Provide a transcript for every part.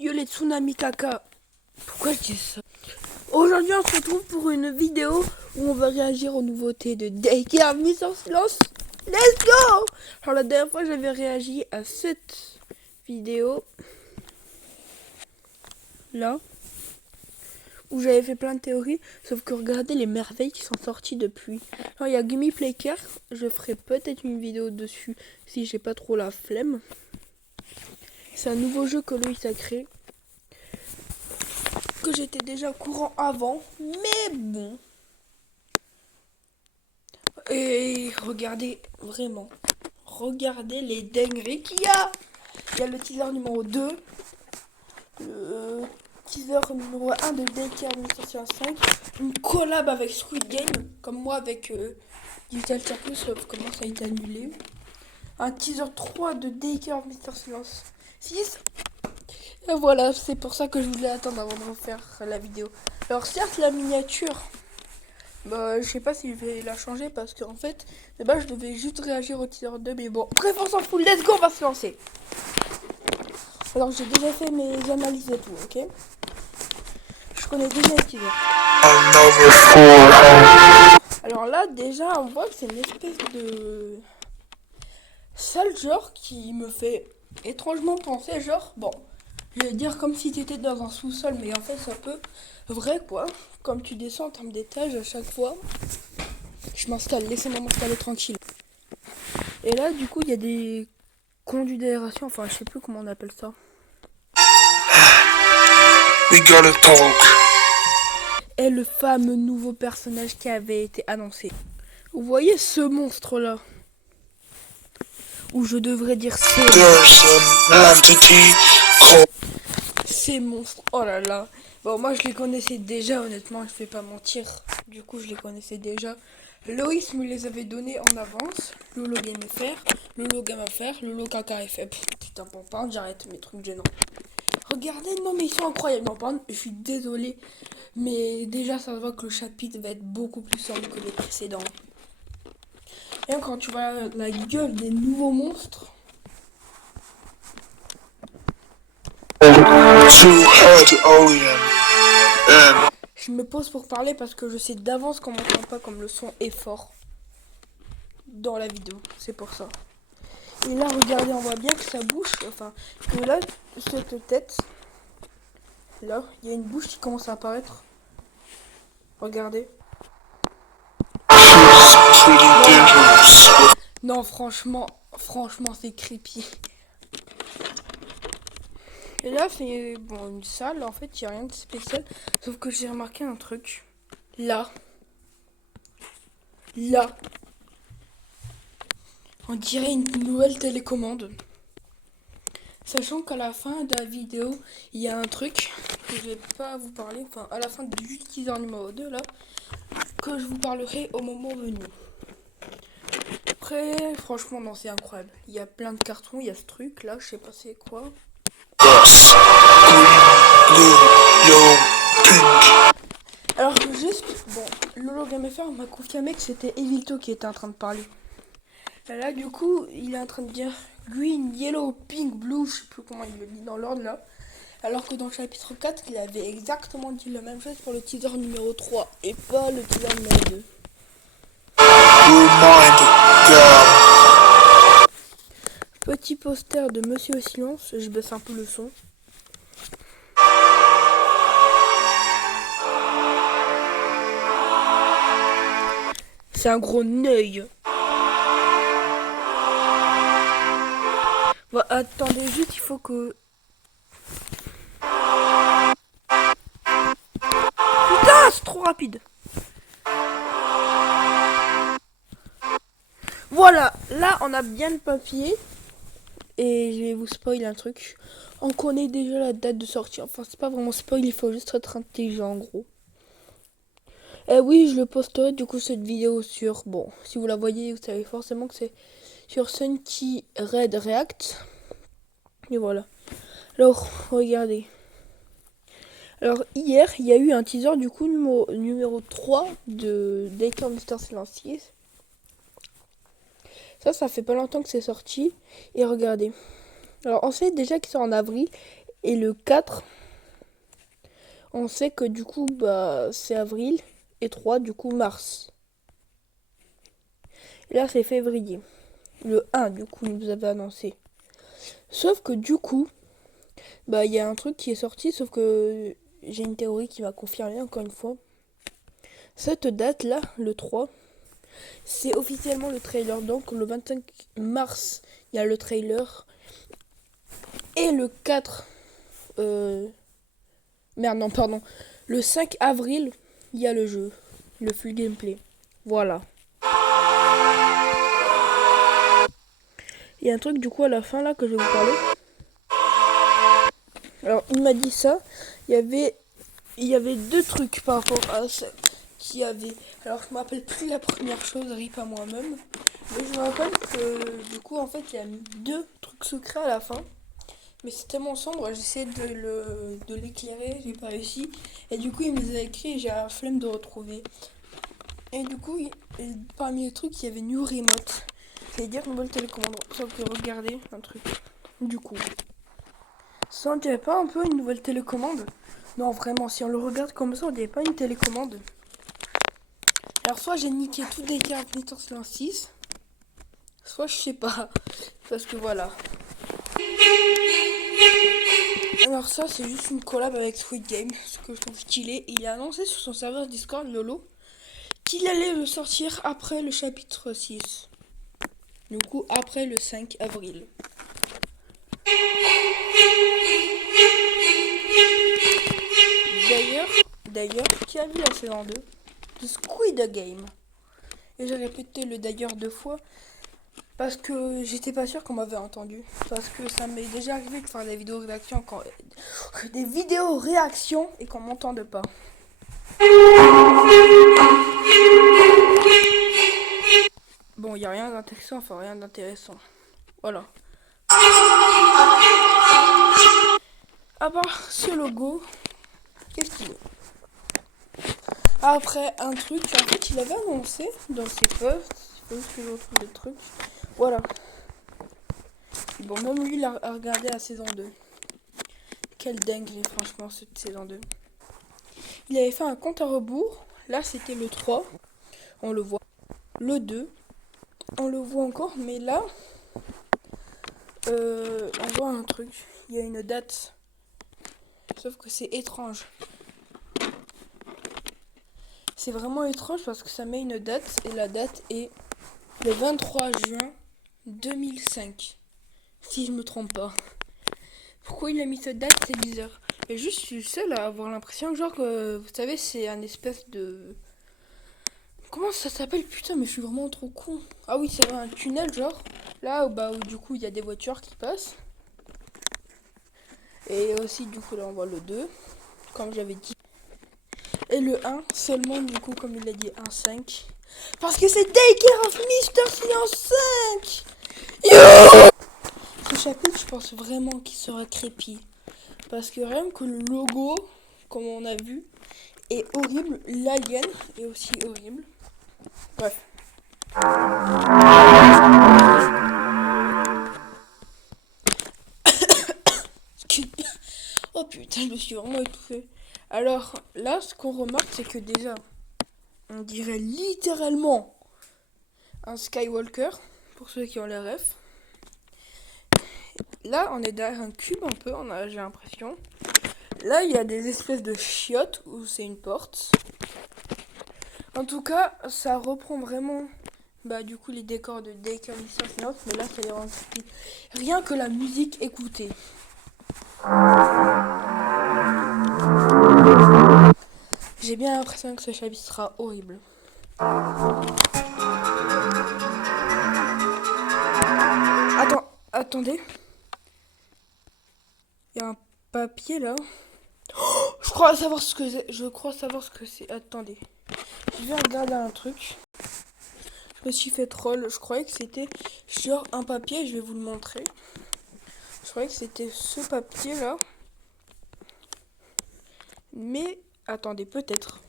Yo les tsunamis caca. Pourquoi je dis ça? Aujourd'hui on se retrouve pour une vidéo où on va réagir aux nouveautés de Daycare Mise en silence. Let's go! Alors la dernière fois j'avais réagi à cette vidéo là où j'avais fait plein de théories, sauf que regardez les merveilles qui sont sorties depuis. Alors il y a Gummy Playcare, je ferai peut-être une vidéo dessus si j'ai pas trop la flemme. C'est un nouveau jeu que Loïs a créé, que j'étais déjà au courant avant, mais bon. Et regardez, vraiment, regardez les dingueries qu'il y a. Il y a le teaser numéro 2, le teaser numéro 1 de Daycare 1965, une collab avec Squid Game, comme moi avec Digital Circus, sauf comment ça a été annulé. Un teaser 3 de Daycare Mr. Silence 6. Et voilà, c'est pour ça que je voulais attendre avant de refaire la vidéo. Alors certes, la miniature, bah, je sais pas si je vais la changer parce qu'en fait, de base, je devais juste réagir au teaser 2, mais bon, bref, on s'en fout, let's go, on va se lancer. Alors, j'ai déjà fait mes analyses et tout, ok? Je connais déjà les teasers. Alors là, déjà, on voit que c'est une espèce de sale genre qui me fait étrangement penser, genre, bon, je vais dire comme si tu étais dans un sous-sol, mais en fait, c'est un peu vrai, quoi. Comme tu descends en termes d'étage à chaque fois. Je m'installe, laissez-moi m'installer tranquille. Et là, du coup, il y a des conduits d'aération, enfin, je sais plus comment on appelle ça. We gotta talk. Et le fameux nouveau personnage qui avait été annoncé. Vous voyez ce monstre-là? Ou je devrais dire ces monstres. Oh là là. Bon, moi, je les connaissais déjà, honnêtement, je vais pas mentir. Du coup, je les connaissais déjà. Loïs me les avait donnés en avance. Lolo Game FR, Lolo Game FR, Lolo Caca FR. Putain, bon, pardon, j'arrête mes trucs gênants. Regardez, non mais ils sont incroyables. Non, pardon, je suis désolée. Mais déjà, ça se voit que le chapitre va être beaucoup plus sombre que les précédents. Et quand tu vois la gueule des nouveaux monstres. Je me pose pour parler parce que je sais d'avance qu'on m'entend pas comme le son est fort dans la vidéo. C'est pour ça. Et là, regardez, on voit bien que sa bouche, enfin, que là, cette tête, là, il y a une bouche qui commence à apparaître. Regardez. Non, franchement, c'est creepy. Et là, c'est bon, une salle, en fait, il n'y a rien de spécial. Sauf que j'ai remarqué un truc. Là. On dirait une nouvelle télécommande. Sachant qu'à la fin de la vidéo, il y a un truc que je vais pas vous parler. Enfin, à la fin du teaser numéro 2, là. Que je vous parlerai au moment venu. Après, franchement, non, c'est incroyable. Il y a plein de cartons, il y a ce truc là, je sais pas c'est quoi. Alors juste, bon, Lolo Game FR m'a confirmé que c'était Evilto qui était en train de parler. Là du coup, il est en train de dire green, yellow, pink, blue, je sais plus comment il le dit dans l'ordre là. Alors que dans le chapitre 4, il avait exactement dit la même chose pour le teaser numéro 3 et pas le teaser numéro 2. Petit poster de Monsieur au silence, je baisse un peu le son. C'est un gros œil. Bon, attendez juste, il faut que... Putain, c'est trop rapide. Voilà, là on a bien le papier. Et je vais vous spoiler un truc. On connaît déjà la date de sortie. Enfin, c'est pas vraiment spoil, il faut juste être intelligent en gros. Et oui, je le posterai du coup cette vidéo sur... Bon, si vous la voyez, vous savez forcément que c'est sur Sunky Red React. Et voilà. Alors, regardez. Alors, hier, il y a eu un teaser du coup numéro 3 de Daycare Mr. Silencieux. Ça fait pas longtemps que c'est sorti. Et regardez. Alors, on sait déjà qu'il sort en avril. Et le 4, on sait que du coup, bah, c'est avril. Et 3, du coup, mars. Et là, c'est février. Le 1, du coup, nous avait annoncé. Sauf que du coup, bah, il y a un truc qui est sorti, sauf que j'ai une théorie qui va confirmer encore une fois. Cette date-là, le 3, c'est officiellement le trailer. Donc, le 25 mars, il y a le trailer. Et le 4, merde, non, pardon. Le 5 avril, il y a le jeu. Le full gameplay. Voilà. Il y a un truc du coup à la fin là que je vais vous parler. Alors il m'a dit ça. Il y avait deux trucs par rapport à ça qu'il y avait. Alors je me rappelle plus la première chose, rip à moi-même. Mais je me rappelle que du coup en fait il y a deux trucs secrets à la fin. Mais c'est tellement sombre, j'essaie de l'éclairer, j'ai pas réussi. Et du coup il me les a écrits et j'ai la flemme de retrouver. Et du coup parmi les trucs il y avait New Remote. C'est-à-dire nouvelle télécommande. Sauf que regardez un truc. Du coup. Ça on dirait pas un peu une nouvelle télécommande? Non vraiment, si on le regarde comme ça, on dirait pas une télécommande. Alors soit j'ai niqué toutes les cartes Nintendo 6, soit je sais pas. Parce que voilà. Alors ça c'est juste une collab avec Squid Game, ce que je trouve stylé. Il a annoncé sur son serveur Discord Lolo qu'il allait le sortir après le chapitre 6. Du coup après le 5 avril. D'ailleurs, qui a vu la saison 2 de Squid Game? Et j'ai répété le d'ailleurs deux fois parce que j'étais pas sûre qu'on m'avait entendu. Parce que ça m'est déjà arrivé de faire des vidéos réactions et qu'on m'entende pas. Bon, il y a rien d'intéressant, enfin rien d'intéressant. Voilà. À part ce logo, qu'est-ce qu'il est? Après, un truc, en fait, il avait annoncé dans ses posts, il faut que je retrouve des trucs. Voilà. Bon, même lui, il a regardé la saison 2. Quelle dinguerie, franchement, cette saison 2. Il avait fait un compte à rebours. Là, c'était le 3. On le voit. Le 2. On le voit encore, mais là, on voit un truc. Il y a une date. Sauf que c'est étrange. C'est vraiment étrange parce que ça met une date. Et la date est le 23 juin 2005. Si je me trompe pas. Pourquoi il a mis cette date? C'est bizarre. Et juste, je suis seule à avoir l'impression, genre que, vous savez, c'est un espèce de... Comment ça s'appelle? Putain, mais je suis vraiment trop con. Ah oui, c'est un tunnel, genre. Là, où du coup, il y a des voitures qui passent. Et aussi, du coup, là, on voit le 2, comme j'avais dit. Et le 1, seulement, du coup, comme il a dit, un 5. Parce que c'est Take Care of Mr. Silence 5. Ce chapitre, je pense vraiment qu'il sera crépi. Parce que rien que le logo, comme on a vu, est horrible. L'alien est aussi horrible. Bref. Oh putain, je me suis vraiment étouffée. Alors là, ce qu'on remarque, c'est que déjà, on dirait littéralement un Skywalker, pour ceux qui ont les refs. Là, on est derrière un cube un peu, j'ai l'impression. Là, il y a des espèces de chiottes où c'est une porte. En tout cas, ça reprend vraiment, du coup, les décors de Daycare Mission Silence, mais là, ça y rend rien que la musique écoutée. J'ai bien l'impression que ce chapitre sera horrible. Attendez. Il y a un papier là. Oh, je crois savoir ce que c'est. Attendez. Je vais regarder un truc. Je me suis fait troll. Je croyais que c'était genre un papier. Je vais vous le montrer. Je croyais que c'était ce papier là. Mais attendez, peut-être.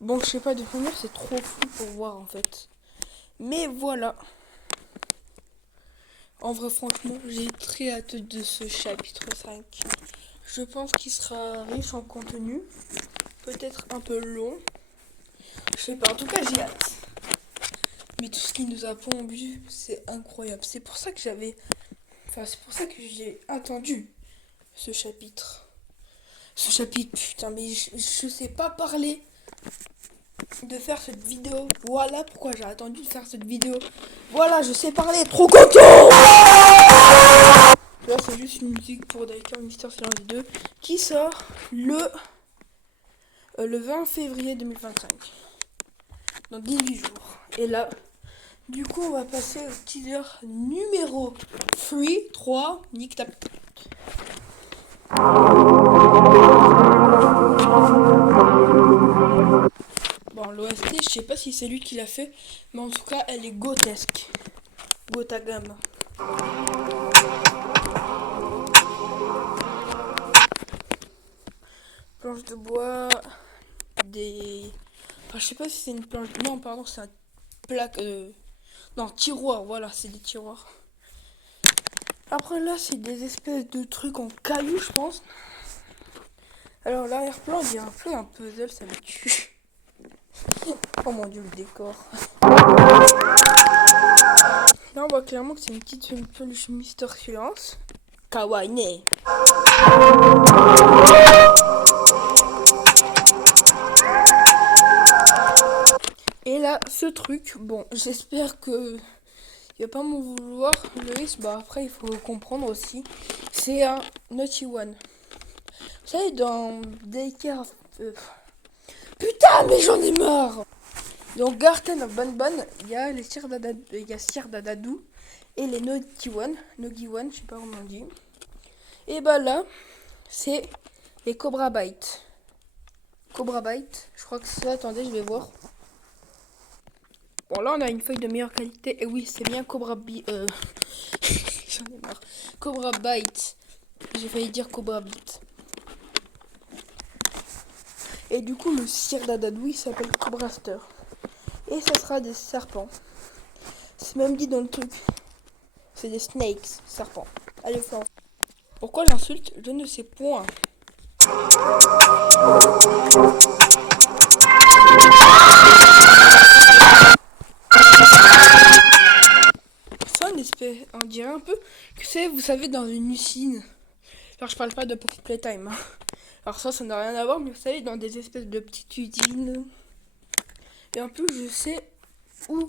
Bon, je sais pas, de combien c'est trop flou pour voir en fait. Mais voilà. En vrai, franchement, j'ai très hâte de ce chapitre 5. Je pense qu'il sera riche en contenu. Peut-être un peu long. Je sais pas, en tout cas, j'ai hâte. Mais tout ce qui nous a pondu, c'est incroyable. C'est pour ça que c'est pour ça que j'ai attendu ce chapitre. Ce chapitre, putain, mais je sais pas parler de faire cette vidéo. Voilà pourquoi j'ai attendu de faire cette vidéo. Voilà, je sais parler, trop content. Là, c'est juste une musique pour Daika Mister Silence 2 qui sort le 20 février 2025. Dans 18 jours. Et là, du coup, on va passer au teaser numéro 3. Nick tape. Bon, l'OST, je sais pas si c'est lui qui l'a fait, mais en tout cas, elle est gotesque. Gotagame. Planche de bois, des... Enfin, je sais pas si c'est une planche... Non, pardon, c'est un plaque... Non, tiroir, voilà, c'est des tiroirs. Après là, c'est des espèces de trucs en cailloux, je pense. Alors l'arrière-plan, il y a un peu un puzzle, ça me tue. Oh mon dieu, le décor. Là, on voit clairement que c'est une peluche Mister Silence. Kawaii. Et là, ce truc, bon, j'espère que il va pas m'en vouloir. Le risque, bah après, il faut comprendre aussi. C'est un Naughty One. Vous savez, dans Daycare... Putain, mais j'en ai marre. Donc, Garten of Bonbon, il y a les Sir Dadadou et les Naughty One, je sais pas comment on dit. Et bah là, c'est les Cobra Bite. Cobra Bite, je crois que c'est ça, attendez, je vais voir. Bon, là, on a une feuille de meilleure qualité. Et oui, c'est bien Cobra Bite. J'en ai marre. Cobra Bite. J'ai failli dire Cobra Bite. Et du coup, le Sir Dadadou, il s'appelle Cobraster. Et ça sera des serpents. C'est même dit dans le truc. C'est des snakes, serpents. Allez, fort. Pourquoi j'insulte? Je ne sais point. Ça, on dirait un peu que c'est, vous savez, dans une usine. Alors, je parle pas de Pocket Playtime. Hein. Alors ça n'a rien à voir, mais vous savez, dans des espèces de petites usines. Et en plus, je sais où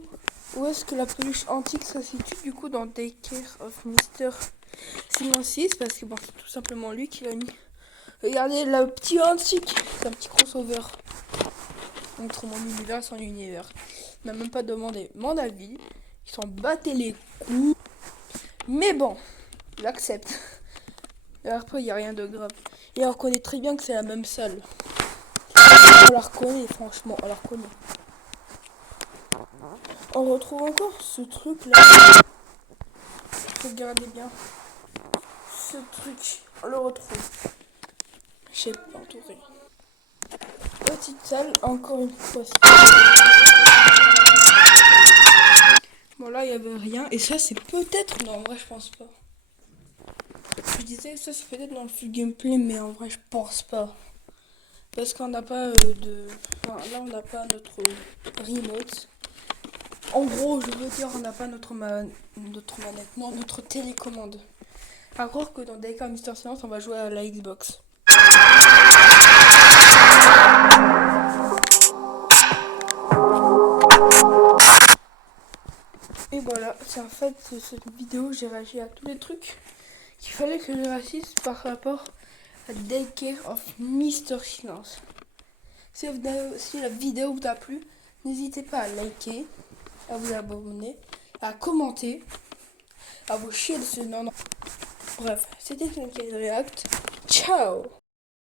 est-ce que la peluche antique se situe, du coup, dans Daycare of Mister Silence 6, parce que bon, c'est tout simplement lui qui l'a mis. Regardez, le petit antique, c'est un petit crossover. Entre mon univers et son univers. Il m'a même pas demandé mon avis. Ils s'en battaient les coups. Mais bon, j'accepte. Et après, il n'y a rien de grave. Et on reconnaît très bien que c'est la même salle. On la reconnaît, franchement, on la reconnaît. On retrouve encore ce truc là. Regardez bien. Ce truc, on le retrouve. Je sais pas, entouré. Petite salle, encore une fois. Bon, là, il n'y avait rien. Et ça, c'est peut-être... Non, en vrai, je pense pas. Je disais, ça, c'est peut-être dans le full gameplay, mais en vrai, je pense pas. Parce qu'on n'a pas de... Enfin, là, on n'a pas notre remote. En gros, je veux dire, on n'a pas notre manette. Non, notre télécommande. À croire que dans Daycare Mister Silence, on va jouer à la Xbox. Et voilà, c'est en fait cette vidéo, j'ai réagi à tous les trucs qu'il fallait que je réagisse par rapport à Daycare of Mister Silence. Si la vidéo vous a plu, n'hésitez pas à liker, à vous abonner, à commenter, à vous chier dessus. Non. Bref, c'était une React. Ciao.